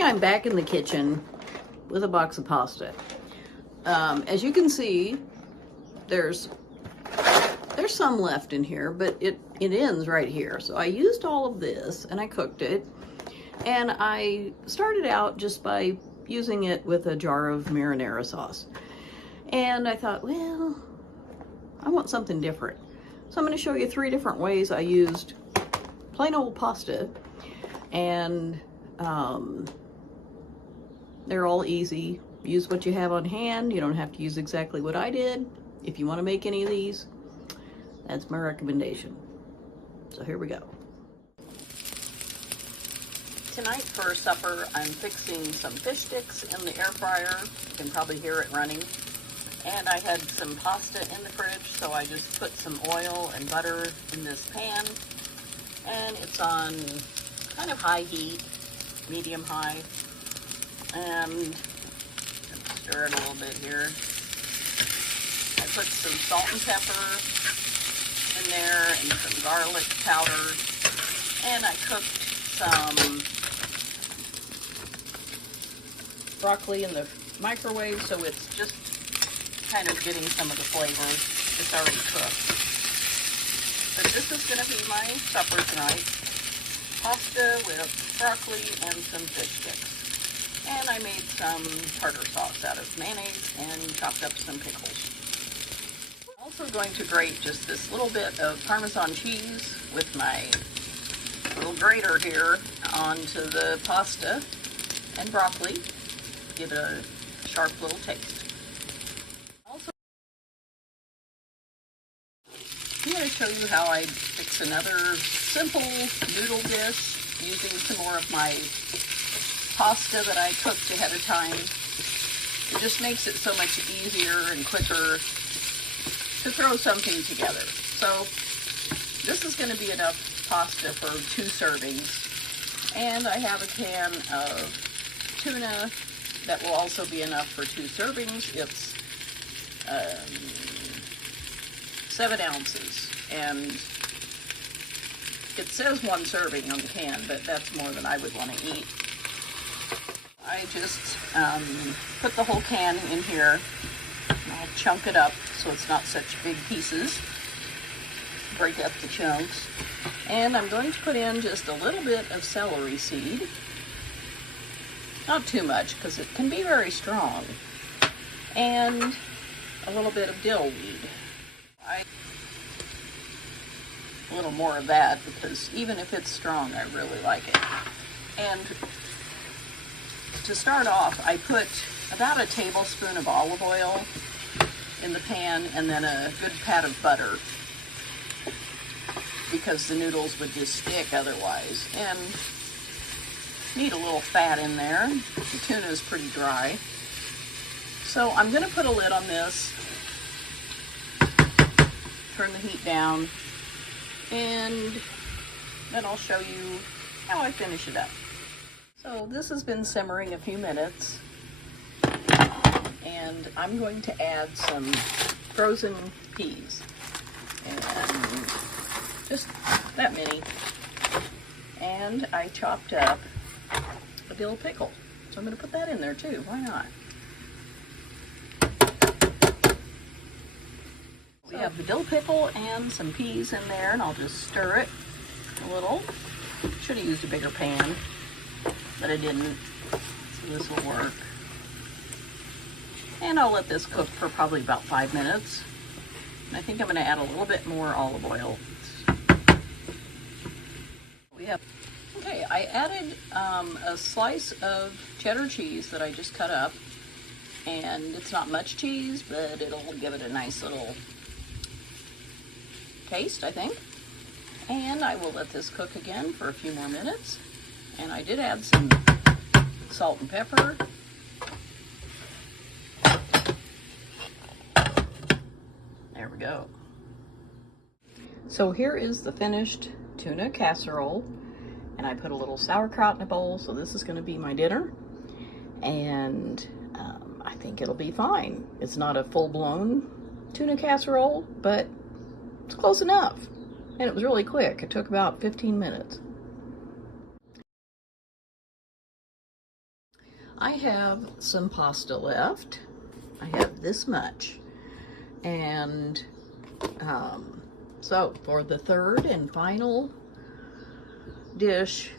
morning I'm back in the kitchen with a box of pasta. As you can see, there's some left in here, but it ends right here. So I used all of this and I cooked it, and I started out just by using it with a jar of marinara sauce. And I thought, well, I want something different. So I'm going to show you 3 different ways I used plain old pasta, and they're all easy. Use what you have on hand. You don't have to use exactly what I did. If you want to make any of these, that's my recommendation. So here we go. Tonight for supper, I'm fixing some fish sticks in the air fryer. You can probably hear it running. And I had some pasta in the fridge, so I just put some oil and butter in this pan. And it's on kind of high heat, medium high. And stir it a little bit here. I put some salt and pepper in there and some garlic powder. And I cooked some broccoli in the microwave, so it's just kind of getting some of the flavor. It's already cooked. But this is going to be my supper tonight. Pasta with broccoli and some fish sticks. And I made some tartar sauce out of mayonnaise and chopped up some pickles. I'm also going to grate just this little bit of Parmesan cheese with my little grater here onto the pasta and broccoli. Get a sharp little taste. Also, I'm going to show you how I fix another simple noodle dish using some more of my pasta that I cooked ahead of time. It just makes it so much easier and quicker to throw something together. So this is going to be enough pasta for 2 servings. And I have a can of tuna that will also be enough for 2 servings. It's 7 ounces, and it says 1 serving on the can, but that's more than I would want to eat. I just put the whole can in here, and I'll chunk it up so it's not such big pieces. Break up the chunks. And I'm going to put in just a little bit of celery seed. Not too much, because it can be very strong. And a little bit of dill weed. A little more of that, because even if it's strong, I really like it. And to start off, I put about a tablespoon of olive oil in the pan, and then a good pat of butter, because the noodles would just stick otherwise. And need a little fat in there. The tuna is pretty dry. So I'm going to put a lid on this, turn the heat down, and then I'll show you how I finish it up. So this has been simmering a few minutes, and I'm going to add some frozen peas, and just that many. And I chopped up a dill pickle, so I'm going to put that in there too. Why not? We have the dill pickle and some peas in there, and I'll just stir it a little. Should have used a bigger pan, but I didn't, so this will work. And I'll let this cook for probably about 5 minutes. And I think I'm going to add a little bit more olive oil. Okay, I added a slice of cheddar cheese that I just cut up, and it's not much cheese, but it'll give it a nice little taste, I think. And I will let this cook again for a few more minutes. And I did add some salt and pepper. There we go. So here is the finished tuna casserole, and I put a little sauerkraut in a bowl, so this is going to be my dinner, and I think it'll be fine. It's not a full-blown tuna casserole, but it's close enough, and it was really quick. It took about 15 minutes. I have some pasta left. I have this much. And so for the third and final dish,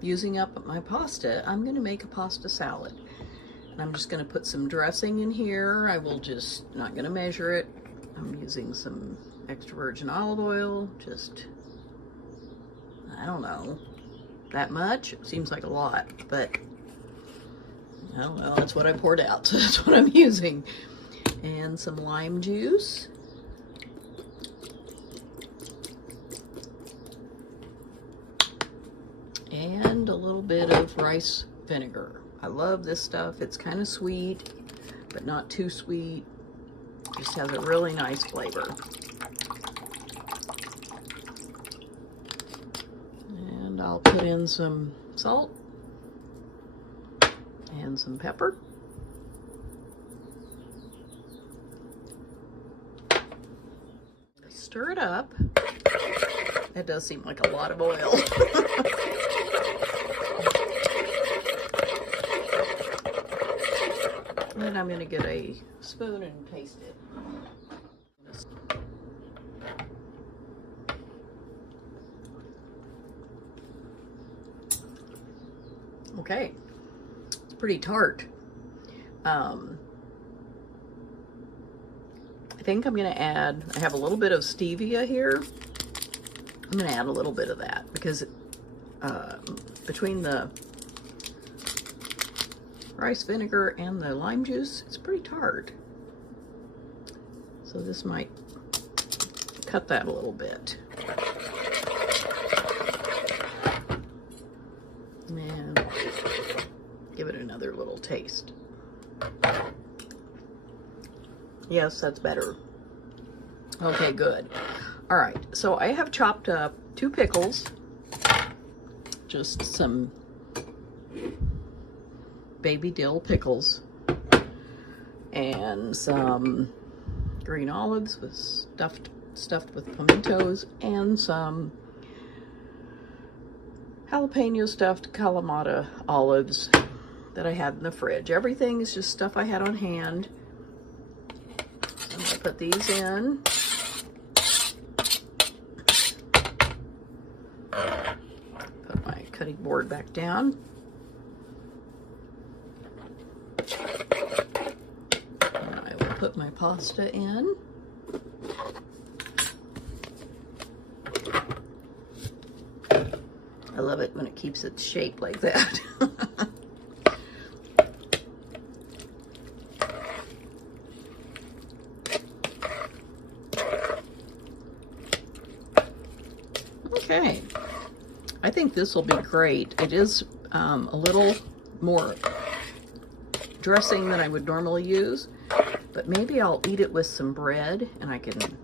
using up my pasta, I'm going to make a pasta salad. And I'm just going to put some dressing in here. I will just, not going to measure it. I'm using some extra virgin olive oil, just, I don't know, that much? It seems like a lot, but I don't know, that's what I poured out, so that's what I'm using. And some lime juice. And a little bit of rice vinegar. I love this stuff. It's kind of sweet, but not too sweet. Just has a really nice flavor. And I'll put in some salt and some pepper. Stir it up. It does seem like a lot of oil. Then I'm going to get a spoon and taste it. Okay, it's pretty tart. I think I'm going to add, I have a little bit of stevia here. I'm going to add a little bit of that because between the rice vinegar and the lime juice, it's pretty tart. So this might cut that a little bit. And give it another little taste. Yes, that's better. Okay, good. All right, so I have chopped up 2 pickles, just some baby dill pickles, and some green olives with stuffed with pimentos, and some jalapeno stuffed Kalamata olives that I had in the fridge. Everything is just stuff I had on hand. So I'm gonna put these in. Put my cutting board back down. And I will put my pasta in. I love it when it keeps its shape like that. Okay, I think this will be great. It is a little more dressing than I would normally use, but maybe I'll eat it with some bread and I can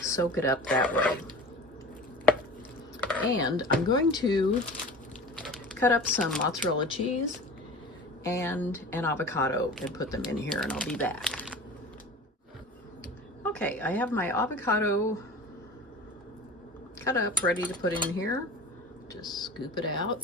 soak it up that way. And I'm going to cut up some mozzarella cheese and an avocado and put them in here, and I'll be back. Okay, I have my avocado cut up, ready to put in here. Just scoop it out.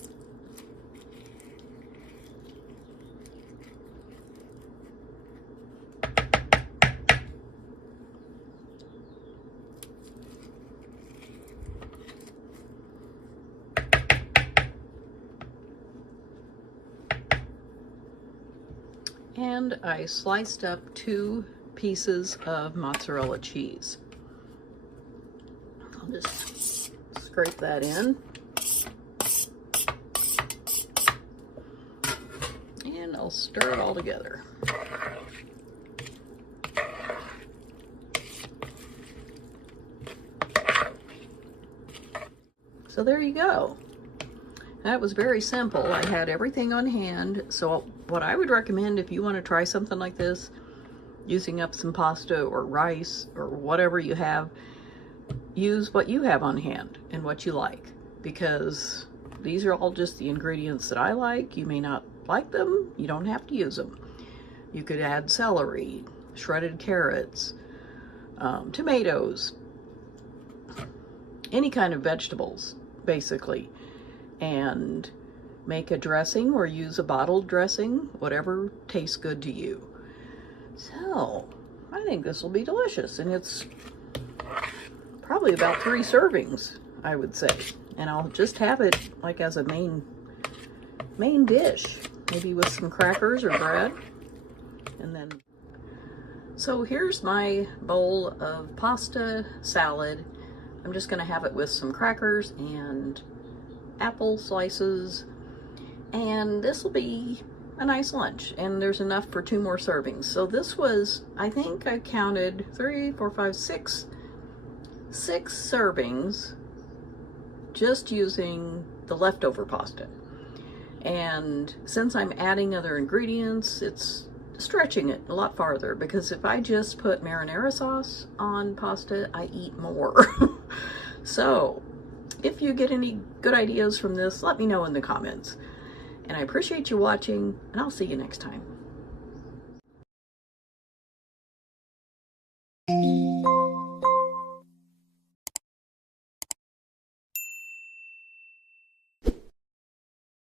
And I sliced up 2 pieces of mozzarella cheese. I'll just scrape that in. And I'll stir it all together. So there you go. That was very simple. I had everything on hand. So what I would recommend if you want to try something like this, using up some pasta or rice or whatever you have, use what you have on hand and what you like, because these are all just the ingredients that I like. You may not like them. You don't have to use them. You could add celery, shredded carrots, tomatoes, any kind of vegetables, basically. And make a dressing or use a bottled dressing, whatever tastes good to you. So I think this will be delicious, and it's probably about 3 servings, I would say. And I'll just have it like as a main dish, maybe with some crackers or bread. And then, so here's my bowl of pasta salad. I'm just gonna have it with some crackers and apple slices, and this will be a nice lunch, and there's enough for 2 more servings. So this was, I think I counted 3, 4, 5, 6 servings just using the leftover pasta. And since I'm adding other ingredients, it's stretching it a lot farther, because if I just put marinara sauce on pasta, I eat more. So if you get any good ideas from this, let me know in the comments. And I appreciate you watching, and I'll see you next time.